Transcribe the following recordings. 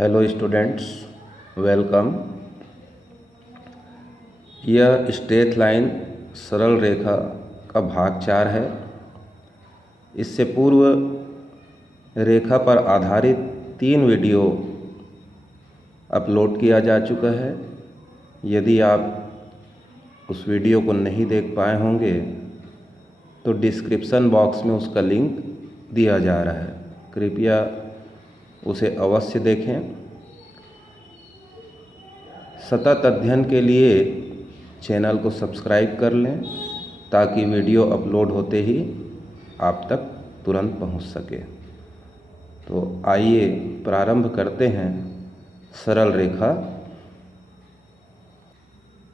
Hello students, welcome. यह straight line सरल रेखा का भाग 4 है। इससे पूर्व रेखा पर आधारित 3 वीडियो अपलोड किया जा चुका है। यदि आप उस वीडियो को नहीं देख पाए होंगे तो डिस्क्रिप्शन बॉक्स में उसका लिंक दिया जा रहा है, कृपया उसे अवश्य देखें। सतत अध्ययन के लिए चैनल को सब्सक्राइब कर लें ताकि वीडियो अपलोड होते ही आप तक तुरंत पहुंच सके। तो आइए प्रारंभ करते हैं सरल रेखा।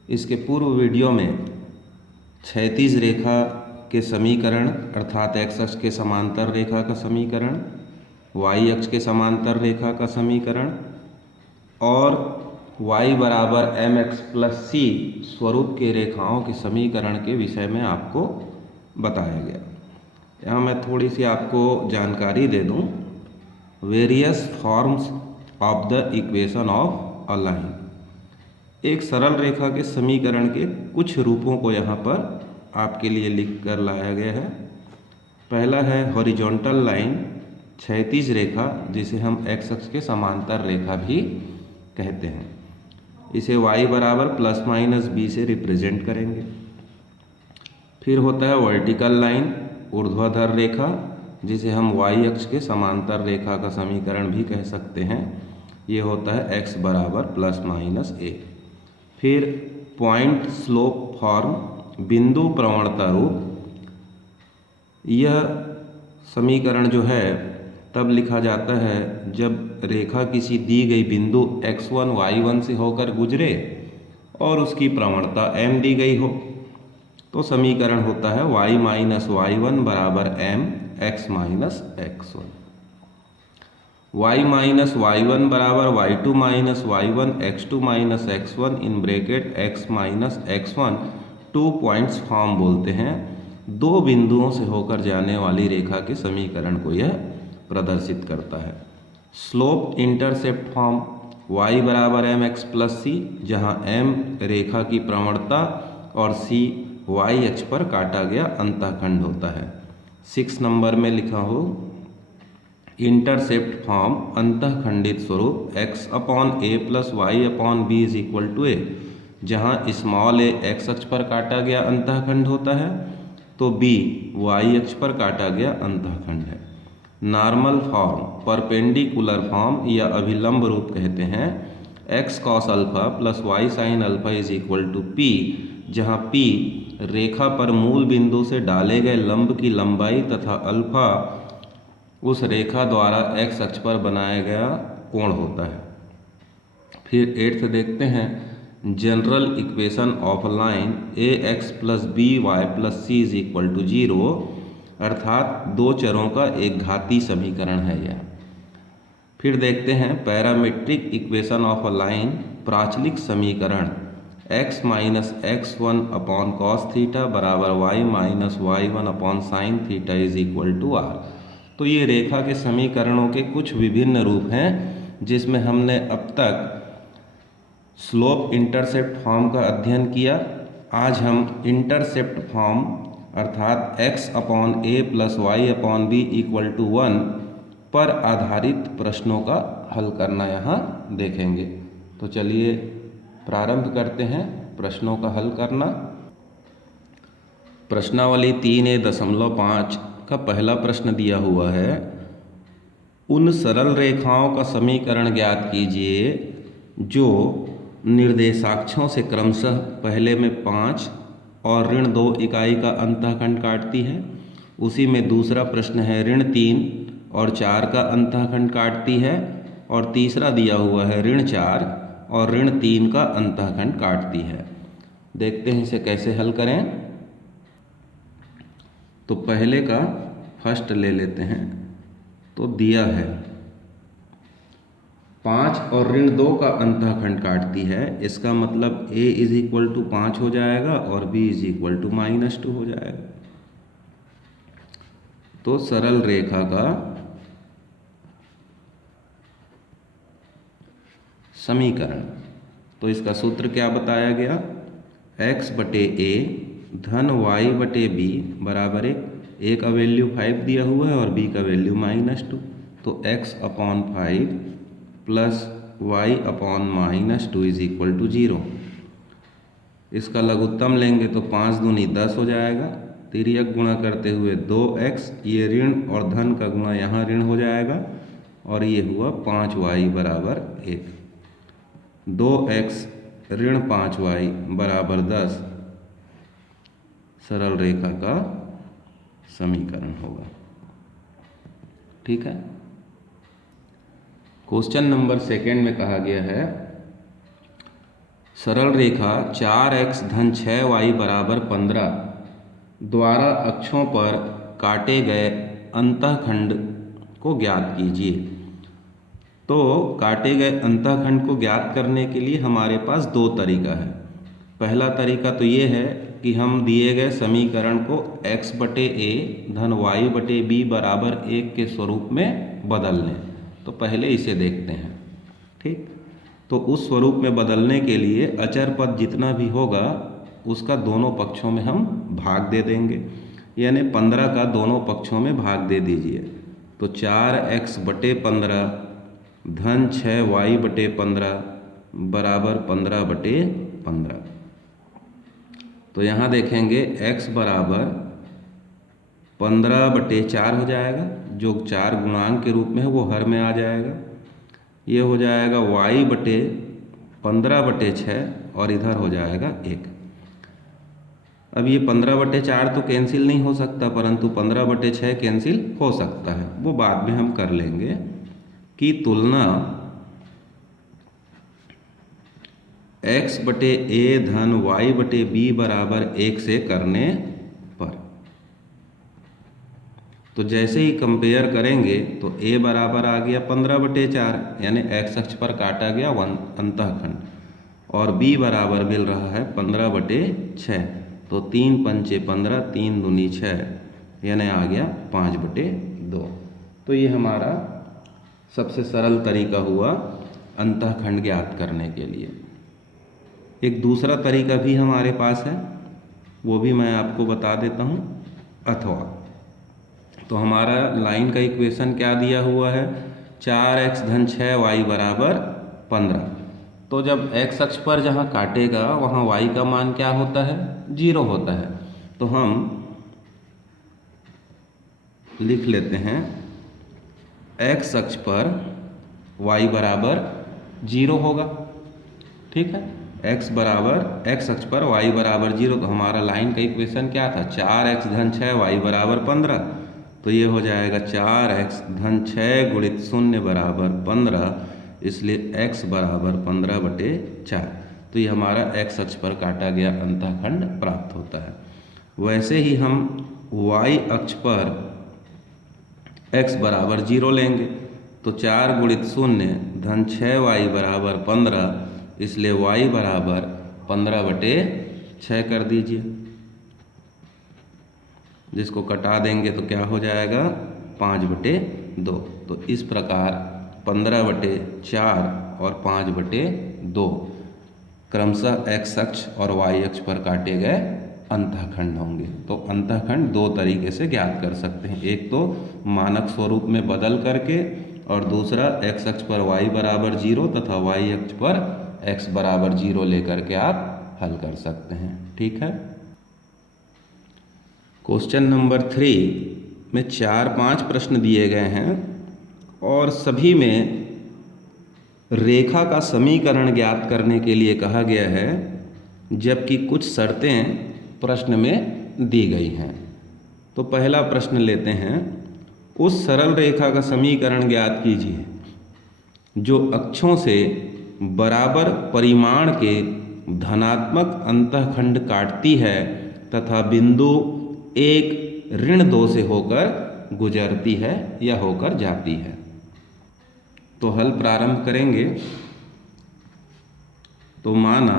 इसके पूर्व वीडियो में क्षैतिज रेखा के समीकरण अर्थात एक्स अक्ष के समांतर रेखा का समीकरण, वाई अक्ष के समांतर रेखा का समीकरण और y बराबर mx प्लस सी स्वरूप के रेखाओं के समीकरण के विषय में आपको बताया गया। यहाँ मैं थोड़ी सी आपको जानकारी दे दूँ। Various forms of the equation of a line, एक सरल रेखा के समीकरण के कुछ रूपों को यहाँ पर आपके लिए लिख कर लाया गया है। पहला है हॉरिजॉन्टल लाइन, क्षैतिज रेखा, जिसे हम एक्स अक्ष के समांतर रेखा भी कहते हैं। इसे y बराबर प्लस माइनस b से रिप्रेजेंट करेंगे। फिर होता है वर्टिकल लाइन, ऊर्ध्वाधर रेखा, जिसे हम y अक्ष के समांतर रेखा का समीकरण भी कह सकते हैं। ये होता है x बराबर प्लस माइनस a। फिर पॉइंट स्लोप फॉर्म, बिंदु प्रवणता रूप, यह समीकरण जो है तब लिखा जाता है जब रेखा किसी दी गई बिंदु x1 y1 से होकर गुजरे और उसकी प्रवणता m दी गई हो। तो समीकरण होता है y माइनस y1 बराबर m x minus x1। y minus y1 बराबर y2 minus y1 x2 minus x1 in bracket x minus x1 2 points form बोलते हैं। दो बिंदुओं से होकर जाने वाली रेखा के समीकरण को यह प्रदर्शित करता है। स्लोप इंटरसेप्ट फॉर्म, y बराबर एम एक्स प्लस सी, जहाँ m रेखा की प्रवणता और c y अक्ष पर काटा गया अंतःखंड होता है। 6 नंबर में लिखा हो इंटरसेप्ट फॉर्म, अंतःखंडित स्वरूप x upon a plus y upon b is equal to a, जहाँ स्मॉल a x अक्ष पर काटा गया अंतःखंड होता है तो b y अक्ष पर काटा गया अंतःखंड है। नॉर्मल फॉर्म, परपेंडिकुलर फॉर्म या अभिलंब रूप कहते हैं x cos alpha plus y sine alpha is equal to p, जहाँ p रेखा पर मूल बिंदु से डाले गए लंब की लंबाई तथा अल्फा उस रेखा द्वारा x अक्ष पर बनाया गया कोण होता है। फिर 8th देखते हैं general equation of line a x plus b y plus c is equal to 0, अर्थात दो चरों का एक घातीय समीकरण है यह। फिर देखते हैं parametric equation of a line, प्राचलिक समीकरण x minus x1 upon cos theta बराबर y minus y1 upon sine theta is equal to r। तो ये रेखा के समीकरणों के कुछ विभिन्न रूप हैं जिसमें हमने अब तक स्लोप इंटरसेप्ट फॉर्म का अध्ययन किया। आज हम इंटरसेप्ट फॉर्म अर्थात x upon a plus y upon b equal to 1 पर आधारित प्रश्नों का हल करना यहाँ देखेंगे। तो चलिए प्रारंभ करते हैं प्रश्नों का हल करना। प्रश्नावली 3A.5 का पहला प्रश्न दिया हुआ है, उन सरल रेखाओं का समीकरण ज्ञात कीजिए जो निर्देशाक्षों से क्रमशः पहले में 5 और ऋण 2 इकाई का अंतःखंड काटती है। उसी में दूसरा प्रश्न है ऋण 3 और 4 का अंतःखंड काटती है, और तीसरा दिया हुआ है ऋण 4 और ऋण 3 का अंतःखंड काटती है। देखते हैं इसे कैसे हल करें। तो पहले का फर्स्ट ले लेते हैं। तो दिया है 5 और ऋण 2 का अंतःखंड काटती है, इसका मतलब a इज इक्वल टू 5 हो जाएगा और b इज इक्वल टू -2 हो जाएगा। तो सरल रेखा का समीकरण। तो इसका सूत्र क्या बताया गया, x बटे ए धन y बटे बी बराबर ए का वैल्यू 5 दिया हुआ है और b का वैल्यू -2, तो x upon 5 plus y upon -2 is equal to 0। इसका लघुत्तम लेंगे तो 5 दूनी 10 हो जाएगा, तिर्यक गुणा करते हुए 2x, ये ऋण और धन का गुणा यहाँ ऋण हो जाएगा और ये हुआ 5y बराबर 1। 2x ऋण 5y बराबर 10 सरल रेखा का समीकरण होगा। ठीक है। क्वेश्चन नंबर 2 में कहा गया है सरल रेखा 4x धन 6y बराबर 15 द्वारा अक्षों पर काटे गए अंतःखंड को ज्ञात कीजिए। तो काटे गए अंतःखंड को ज्ञात करने के लिए हमारे पास दो तरीका है। पहला तरीका तो ये है कि हम दिए गए समीकरण को x बटे ए धन y बटे बी बराबर 1 के स्वरूप में बदल लें। तो पहले इसे देखते हैं। ठीक, तो उस स्वरूप में बदलने के लिए अचर पद जितना भी होगा उसका दोनों पक्षों में हम भाग दे देंगे, यानी 15 का दोनों पक्षों में भाग दे दीजिए। तो 4x बटे 15 धन 6y बटे 15 बराबर 15 बटे 15। तो यहाँ देखेंगे x बराबर 15 बटे 4 हो जाएगा, जो 4 गुणांक के रूप में है वो हर में आ जाएगा। ये हो जाएगा y बटे 15 बटे 6 और इधर हो जाएगा 1। अब ये 15 बटे 4 तो कैंसिल नहीं हो सकता, परंतु 15 बटे 6 कैंसिल हो सकता है, वो बाद में हम कर लेंगे। की तुलना x बटे ए धन y बटे बी बराबर 1 से करने पर। तो जैसे ही कंपेयर करेंगे तो a बराबर आ गया 15 बटे 4, यानी x अक्ष पर काटा गया अंतःखंड, और b बराबर मिल रहा है 15 बटे 6। तो 3 पंचे 15, 3 दूनी 6, यानी आ गया 5 बटे 2। तो ये हमारा सबसे सरल तरीका हुआ अंतःखंड ज्ञात करने के लिए। एक दूसरा तरीका भी हमारे पास है, वो भी मैं आपको बता देता हूँ। अथवा तो हमारा लाइन का इक्वेशन क्या दिया हुआ है, 4x धन 6y बराबर 15। तो जब x अक्ष पर जहाँ काटेगा वहाँ y का मान क्या होता है, 0 होता है। तो हम लिख लेते हैं x अक्ष पर y बराबर 0 होगा। ठीक है, x अक्ष पर y बराबर 0। तो हमारा लाइन का इक्वेशन क्या था, 4x धन 6y बराबर 15। तो ये हो जाएगा 4x धन 6 गुणित 0 बराबर 15, इसलिए x बराबर 15 बटे 4। तो ये हमारा x अक्ष पर काटा गया अंतःखंड प्राप्त होता है। वैसे ही हम y अक्ष पर x बराबर 0 लेंगे, तो 4 गुणित 0 धन 6y बराबर 15, इसलिए y बराबर 15 बटे 6 कर दीजिए। जिसको कटा देंगे तो क्या हो जाएगा, 5 बटे 2। तो इस प्रकार 15 बटे 4 और 5 बटे 2 क्रमशः x अक्ष और y अक्ष पर काटे गए अंतःखंड होंगे। तो अंतःखंड दो तरीके से ज्ञात कर सकते हैं, एक तो मानक स्वरूप में बदल करके, और दूसरा x अक्ष पर y बराबर 0 तथा y अक्ष पर x बराबर 0 लेकर के आप हल कर सकते हैं। ठीक है। क्वेश्चन नंबर 3 में 4-5 प्रश्न दिए गए हैं और सभी में रेखा का समीकरण ज्ञात करने के लिए कहा गया है, जबकि कुछ शर्तें प्रश्न में दी गई हैं। तो पहला प्रश्न लेते हैं, उस सरल रेखा का समीकरण ज्ञात कीजिए जो अक्षों से बराबर परिमाण के धनात्मक अंतःखंड काटती है तथा बिंदु 1 ऋण 2 से होकर गुजरती है या होकर जाती है। तो हल प्रारंभ करेंगे। तो माना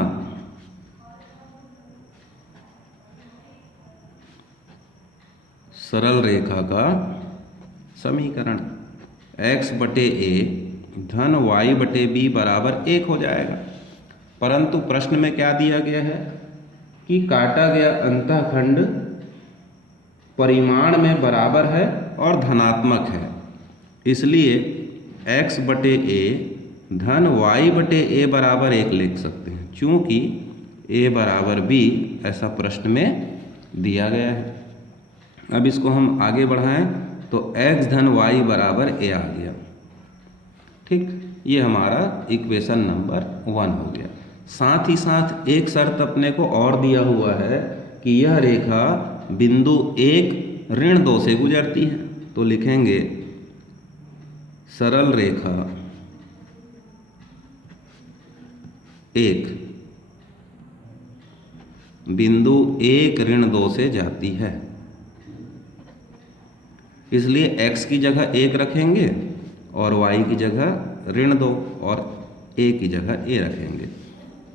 सरल रेखा का समीकरण x बटे ए धन वाई बटे बी बराबर 1 हो जाएगा। परंतु प्रश्न में क्या दिया गया है कि काटा गया अंतःखंड परिमाण में बराबर है और धनात्मक है, इसलिए x बटे ए धन y बटे ए बराबर 1 लिख सकते हैं, चूँकि a बराबर b ऐसा प्रश्न में दिया गया है। अब इसको हम आगे बढ़ाएं तो x धन y बराबर a आ गया। ठीक, ये हमारा इक्वेशन नंबर 1 हो गया। साथ ही साथ एक शर्त अपने को और दिया हुआ है कि यह रेखा बिंदु 1 ऋण 2 से गुजरती है, तो लिखेंगे सरल रेखा 1 बिंदु 1 ऋण 2 से जाती है, इसलिए x की जगह 1 रखेंगे और y की जगह ऋण 2 और a की जगह a रखेंगे।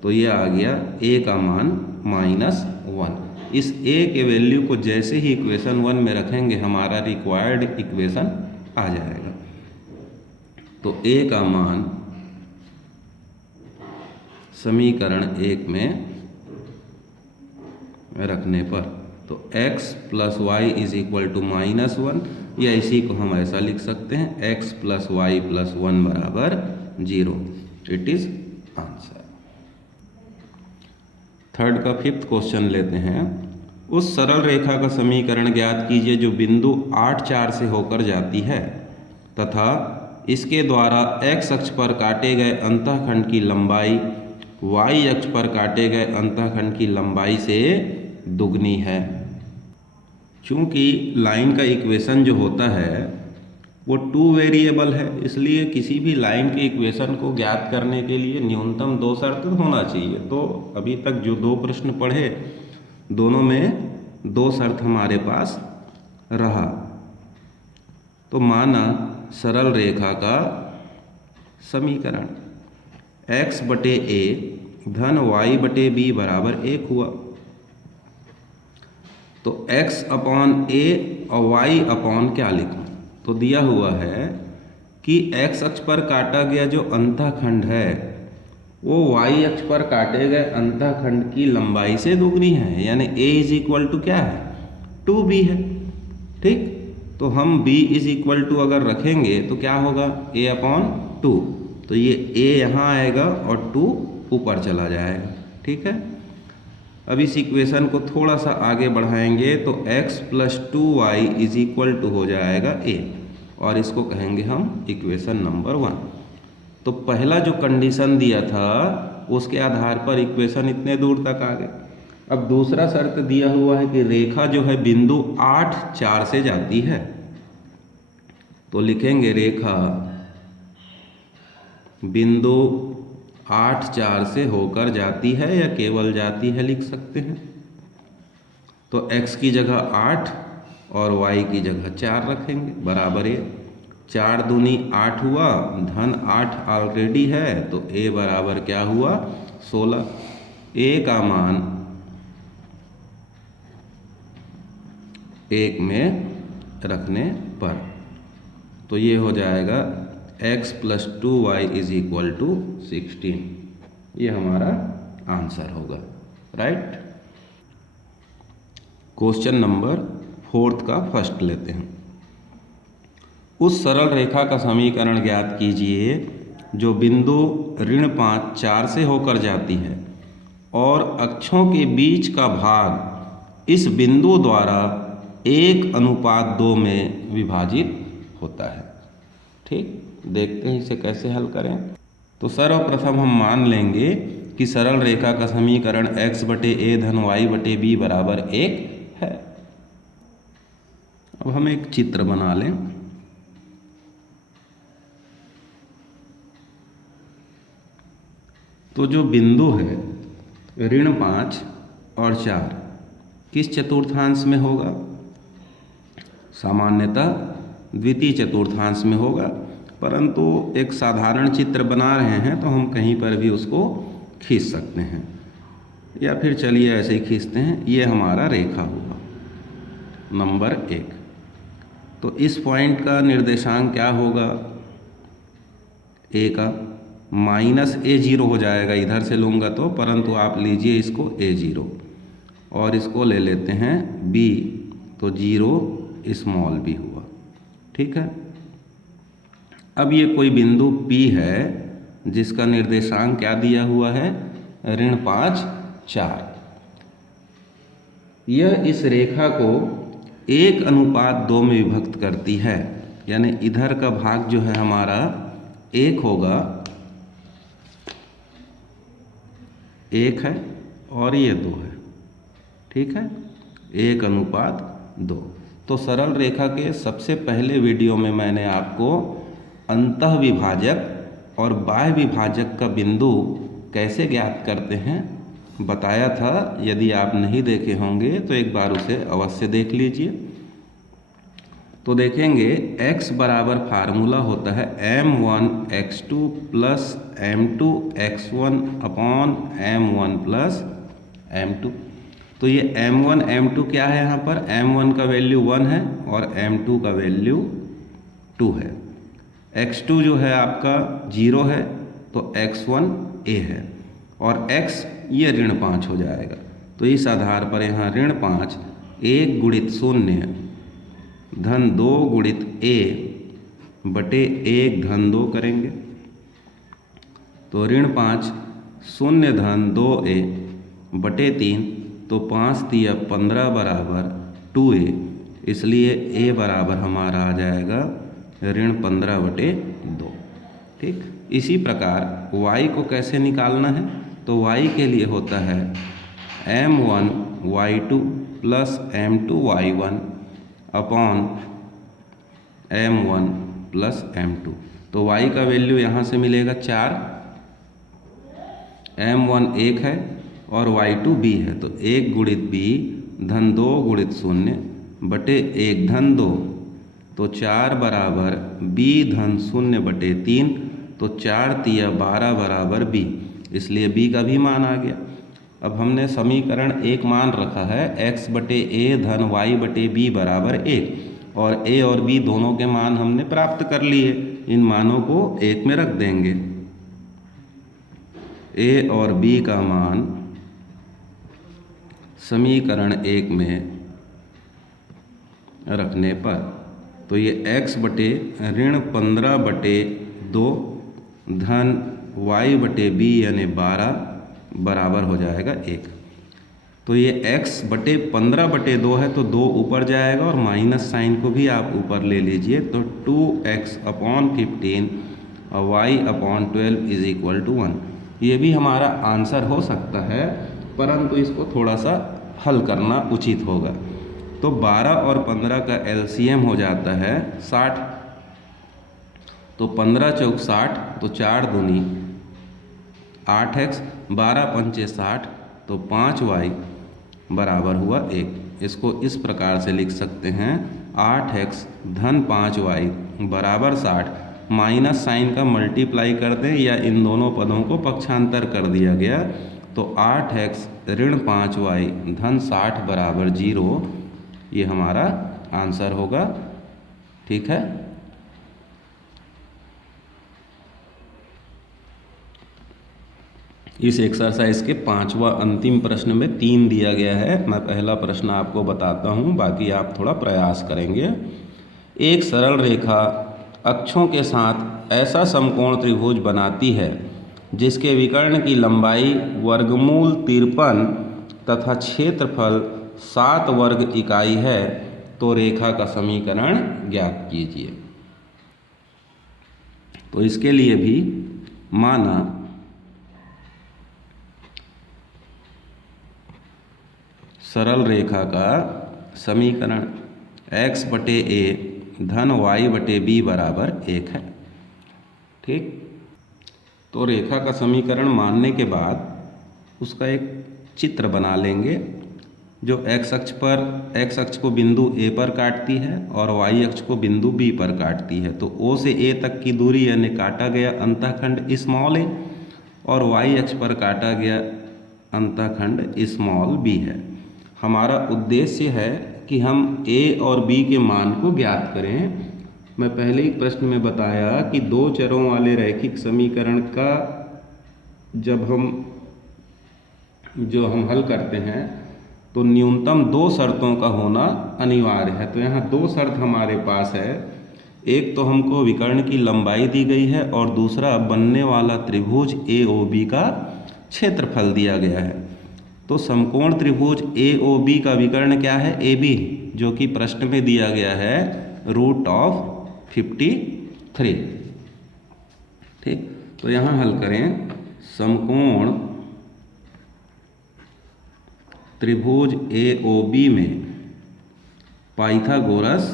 तो ये आ गया a का मान -1। इस a के वैल्यू को जैसे ही इक्वेशन 1 में रखेंगे हमारा रिक्वायर्ड इक्वेशन आ जाएगा। तो a का मान समीकरण 1 में रखने पर तो x plus y is equal to -1, या इसी को हम ऐसा लिख सकते हैं x प्लस वाई प्लस 1 बराबर 0। It is answer. थर्ड का 5th क्वेश्चन लेते हैं। उस सरल रेखा का समीकरण ज्ञात कीजिए जो बिंदु 8 4 से होकर जाती है तथा इसके द्वारा x अक्ष पर काटे गए अंतःखंड की लंबाई y अक्ष पर काटे गए अंतःखंड की लंबाई से दुगनी है। चूँकि लाइन का इक्वेशन जो होता है वो 2 वेरिएबल है, इसलिए किसी भी लाइन के इक्वेशन को ज्ञात करने के लिए न्यूनतम 2 शर्त होना चाहिए। तो अभी तक जो 2 प्रश्न पढ़े दोनों में 2 शर्त हमारे पास रहा। तो माना सरल रेखा का समीकरण x बटे ए धन y बटे बी बराबर 1 हुआ। तो x अपॉन ए और y अपॉन क्या लिखूं? तो दिया हुआ है कि x अक्ष पर काटा गया जो अंतःखंड है वो y अक्ष पर काटे गए अंतःखंड की लंबाई से दुगनी है, यानी a इज इक्वल टू क्या है 2b है। ठीक, तो हम b इज इक्वल टू अगर रखेंगे तो क्या होगा a अपॉन 2, तो ये a यहाँ आएगा और 2 ऊपर चला जाएगा। ठीक है, अब इस इक्वेशन को थोड़ा सा आगे बढ़ाएंगे तो x plus 2y is equal to हो जाएगा a, और इसको कहेंगे हम इक्वेशन नंबर 1। तो पहला जो कंडीशन दिया था उसके आधार पर इक्वेशन इतने दूर तक आ गए। अब दूसरा शर्त दिया हुआ है कि रेखा जो है बिंदु 8 4 से जाती है, तो लिखेंगे रेखा बिंदु 8 4 से होकर जाती है या केवल जाती है लिख सकते हैं। तो x की जगह 8 और y की जगह 4 रखेंगे बराबर a। 4 दूनी 8 हुआ, धन 8 ऑलरेडी है तो a बराबर क्या हुआ 16। a का मान 1 में रखने पर तो ये हो जाएगा x plus 2y is equal to 16। ये हमारा आंसर होगा, राइट। क्वेश्चन नंबर 4th का फर्स्ट लेते हैं। उस सरल रेखा का समीकरण ज्ञात कीजिए जो बिंदु ऋण 5 4 से होकर जाती है और अक्षों के बीच का भाग इस बिंदु द्वारा 1:2 में विभाजित होता है। ठीक, देखते हैं इसे कैसे हल करें। तो सर्वप्रथम हम मान लेंगे कि सरल रेखा का समीकरण x बटे ए धन y बटे बी बराबर 1 है। अब हम एक चित्र बना लें। तो जो बिंदु है ऋण 5 और 4 किस चतुर्थांश में होगा? सामान्यतः द्वितीय चतुर्थांश में होगा, परंतु एक साधारण चित्र बना रहे हैं तो हम कहीं पर भी उसको खींच सकते हैं, या फिर चलिए ऐसे ही खींचते हैं। ये हमारा रेखा हुआ नंबर 1। तो इस पॉइंट का निर्देशांक क्या होगा? ए का, माइनस ए ज़ीरो हो जाएगा इधर से लूँगा तो, परंतु आप लीजिए इसको ए ज़ीरो और इसको ले लेते हैं बी, तो जीरो स्मॉल बी हुआ। ठीक है। अब ये कोई बिंदु P है जिसका निर्देशांक क्या दिया हुआ है, ऋण 5 4। यह इस रेखा को 1:2 में विभक्त करती है, यानी इधर का भाग जो है हमारा 1 होगा, 1 है और ये 2 है। ठीक है, 1:2। तो सरल रेखा के सबसे पहले वीडियो में मैंने आपको अंतः विभाजक और बाह्य विभाजक का बिंदु कैसे ज्ञात करते हैं बताया था। यदि आप नहीं देखे होंगे तो एक बार उसे अवश्य देख लीजिए। तो देखेंगे x बराबर फार्मूला होता है m1 x2 plus m2 x1 upon m1 plus m2। तो ये m1 m2 क्या है, यहाँ पर m1 का वैल्यू 1 है और m2 का वैल्यू 2 है। x2 जो है आपका 0 है तो x1 a है और x ये ऋण 5 हो जाएगा। तो इस आधार पर यहाँ ऋण 5 1 गुणित 0 धन 2 गुणित a बटे 1 धन 2 करेंगे। तो ऋण 5 0 धन 2a बटे 3, तो 5 तिया 15 बराबर 2a, इसलिए a बराबर हमारा आ जाएगा ऋण 15 बटे 2। ठीक, इसी प्रकार y को कैसे निकालना है, तो y के लिए होता है m1 y2 plus m2 y1 upon m1 plus m2। तो y का वैल्यू यहाँ से मिलेगा 4, m1 1 है और y2 b है, तो 1 गुणित b धन 2 गुणित 0 बटे 1 धन 2, तो 4 बराबर b धन 0 बटे 3, तो 4 तिया 12 बराबर b, इसलिए b का भी मान आ गया। अब हमने समीकरण एक मान रखा है x बटे a धन y बटे b बराबर 1, और a और b दोनों के मान हमने प्राप्त कर लिए। इन मानों को एक में रख देंगे। a और b का मान समीकरण एक में रखने पर, तो ये x बटे ऋण 15 बटे 2 धन y बटे b यानी 12 बराबर हो जाएगा 1। तो ये x बटे 15 बटे 2 है, तो 2 ऊपर जाएगा और माइनस साइन को भी आप ऊपर ले लीजिए, तो 2x अपॉन 15 और y upon 12 is equal to 1। ये भी हमारा आंसर हो सकता है, परंतु इसको थोड़ा सा हल करना उचित होगा। तो 12 और 15 का एलसीएम हो जाता है 60, तो 15 चौक 60, तो 4 दूनी 8x, 12 पंचे 60, तो 5y बराबर हुआ 1। इसको इस प्रकार से लिख सकते हैं 8x धन 5y बराबर 60, माइनस साइन का मल्टीप्लाई कर दें या इन दोनों पदों को पक्षांतर कर दिया गया, तो 8x ऋण 5y धन 60 बराबर 0, ये हमारा आंसर होगा। ठीक है। इस एक्सरसाइज के 5वां अंतिम प्रश्न में 3 दिया गया है। मैं पहला प्रश्न आपको बताता हूँ, बाकी आप थोड़ा प्रयास करेंगे। एक सरल रेखा अक्षों के साथ ऐसा समकोण त्रिभुज बनाती है जिसके विकर्ण की लंबाई वर्गमूल 53 तथा क्षेत्रफल 7 वर्ग इकाई है, तो रेखा का समीकरण ज्ञात कीजिए। तो इसके लिए भी माना सरल रेखा का समीकरण x बटे a धन y बटे b बराबर 1 है। ठीक, तो रेखा का समीकरण मानने के बाद उसका एक चित्र बना लेंगे जो x अक्ष को बिंदु a पर काटती है और y अक्ष को बिंदु b पर काटती है। तो o से a तक की दूरी यानी काटा गया अंतःखंड स्मॉल a और y अक्ष पर काटा गया अंतःखंड स्मॉल b है। हमारा उद्देश्य है कि हम a और b के मान को ज्ञात करें। मैं पहले ही प्रश्न में बताया कि दो चरों वाले रैखिक समीकरण का जब हम हल करते हैं तो न्यूनतम दो शर्तों का होना अनिवार्य है। तो यहाँ दो शर्त हमारे पास है, एक तो हमको विकर्ण की लंबाई दी गई है और दूसरा बनने वाला त्रिभुज AOB का क्षेत्रफल दिया गया है। तो समकोण त्रिभुज AOB का विकर्ण क्या है? AB, जो कि प्रश्न में दिया गया है √53। ठीक, तो यहाँ हल करें। समकोण त्रिभुज AOB में पाइथागोरस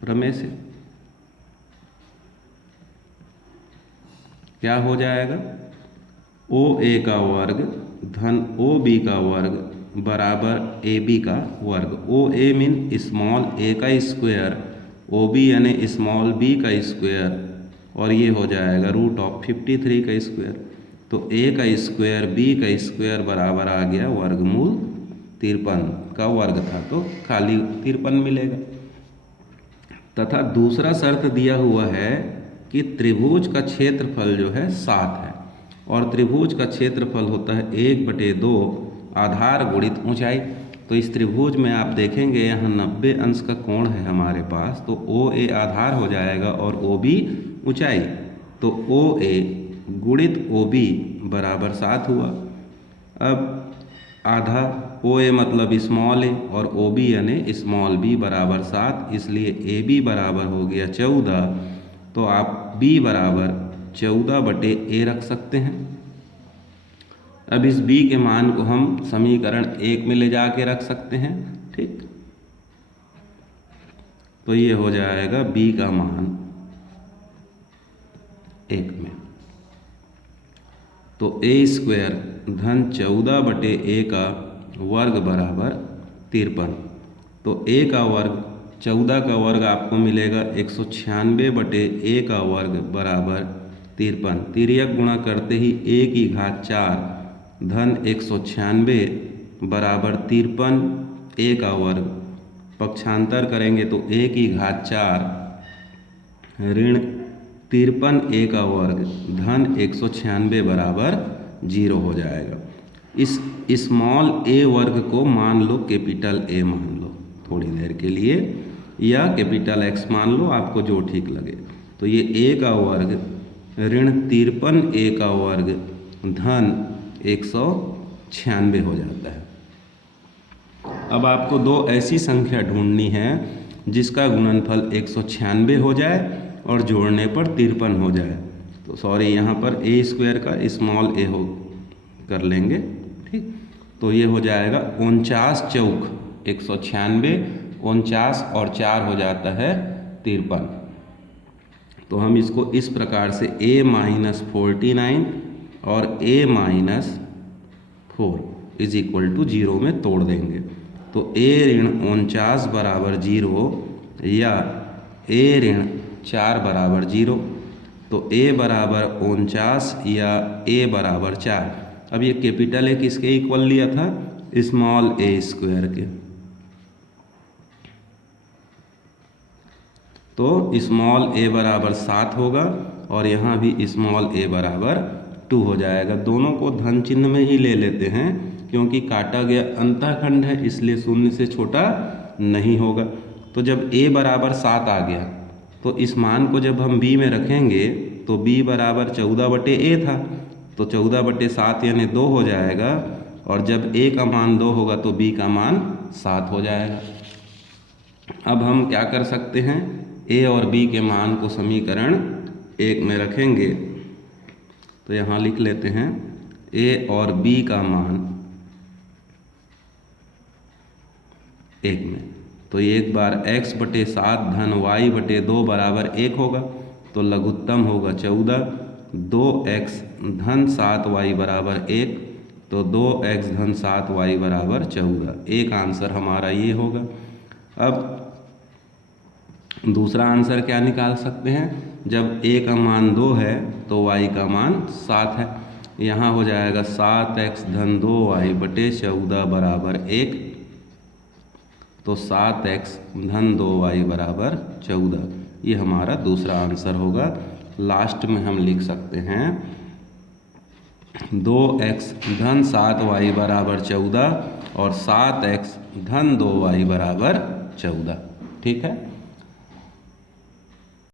प्रमेय से क्या हो जाएगा? OA का वर्ग धन OB का वर्ग बराबर AB का वर्ग। OA मीन स्मॉल a का स्क्वायर, OB यानी स्मॉल b का स्क्वायर, और ये हो जाएगा √53 का स्क्वायर। तो a का स्क्वायर b का स्क्वायर बराबर आ गया वर्गमूल 53 का वर्ग था, तो खाली 53 मिलेगा। तथा दूसरा शर्त दिया हुआ है कि त्रिभुज का क्षेत्रफल जो है 7 है, और त्रिभुज का क्षेत्रफल होता है 1/2 आधार गुणित ऊंचाई। तो इस त्रिभुज में आप देखेंगे यहाँ 90 अंश का कोण है हमारे पास, तो OA आधार हो जाएगा और OB ऊंचाई। तो OA गुणित OB बराबर 7 हुआ। अब आधा OA मतलब स्मॉल a और OB यानी स्मॉल b बराबर 7, इसलिए AB बराबर हो गया 14। तो आप B बराबर 14/a रख सकते हैं। अब इस b के मान को हम समीकरण 1 में ले जाके रख सकते हैं। ठीक, तो ये हो जाएगा b का मान 1 में। तो a² धन 14/a का वर्ग बराबर 53। तो a का वर्ग 14 का वर्ग आपको मिलेगा 196/a का वर्ग बराबर 53। तिर्यक गुणा करते ही a की घात 4 धन 196 बराबर 53 a का वर्ग। पक्षांतर करेंगे तो a की घात 4 ऋण 53 a का वर्ग धन 196 बराबर 0 हो जाएगा। इस स्मॉल a वर्ग को मान लो कैपिटल A मान लो थोड़ी देर के लिए, या कैपिटल X मान लो, आपको जो ठीक लगे। तो ये a का वर्ग ऋण 53 a का वर्ग धन 196 हो जाता है। अब आपको दो ऐसी संख्या ढूंढनी है जिसका गुणनफल 196 हो जाए और जोड़ने पर 53 हो जाए। तो सॉरी, यहाँ पर a² का स्मॉल a हो कर लेंगे। ठीक, तो ये हो जाएगा 49 चौक 196, 49 और 4 हो जाता है 53। तो हम इसको इस प्रकार से a-49 और a-4 = 0 में तोड़ देंगे। तो a-49 बराबर 0 या a-4 बराबर 0। तो a बराबर 49 या a बराबर 4। अब ये कैपिटल A किसके इक्वल लिया था? स्मॉल a² के। तो स्मॉल a बराबर 7 होगा और यहाँ भी स्मॉल a बराबर 2 हो जाएगा। दोनों को धन चिन्ह में ही ले लेते हैं क्योंकि काटा गया अंतःखंड है, इसलिए शून्य से छोटा नहीं होगा। तो जब a बराबर 7 आ गया तो इस मान को जब हम b में रखेंगे तो b बराबर 14/a था, तो 14/7 यानी 2 हो जाएगा, और जब a का मान 2 होगा तो b का मान 7 हो जाएगा। अब हम क्या कर सकते हैं? a और b के मान को समीकरण 1 में रखेंगे। तो यहाँ लिख लेते हैं a और b का मान 1 में। तो 1 बार x/7 धन y/2 बराबर 1 होगा, तो लघुत्तम होगा 14। 2x धन 7y बराबर 1, तो 2x धन 7y बराबर 14। एक आंसर हमारा ये होगा। अब दूसरा आंसर क्या निकाल सकते हैं? जब a का मान 2 है तो y का मान 7 है। यहाँ हो जाएगा 7x धन 2y/14 बराबर 1, तो 7x धन 2y बराबर 14। ये हमारा दूसरा आंसर होगा। लास्ट में हम लिख सकते हैं 2x धन 7y बराबर 14 और 7x धन 2y बराबर 14। ठीक है।